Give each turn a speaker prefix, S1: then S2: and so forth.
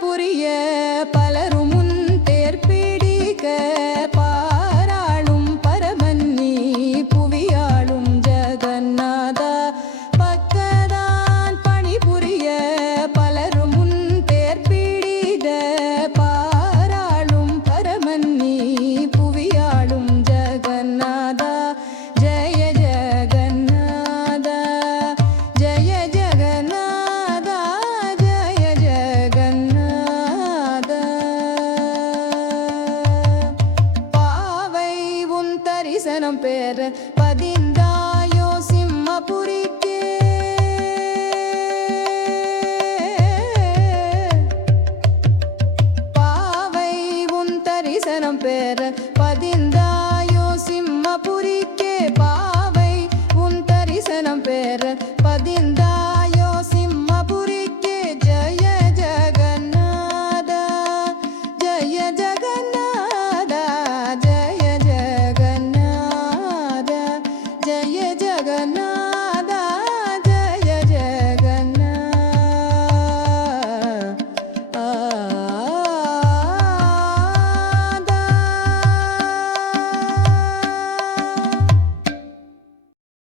S1: புரிய தரிசனம் பெற பதிந்தாயோ சிம்மபுரிக்கே பாவை உன் தரிசனம் பெற பதின்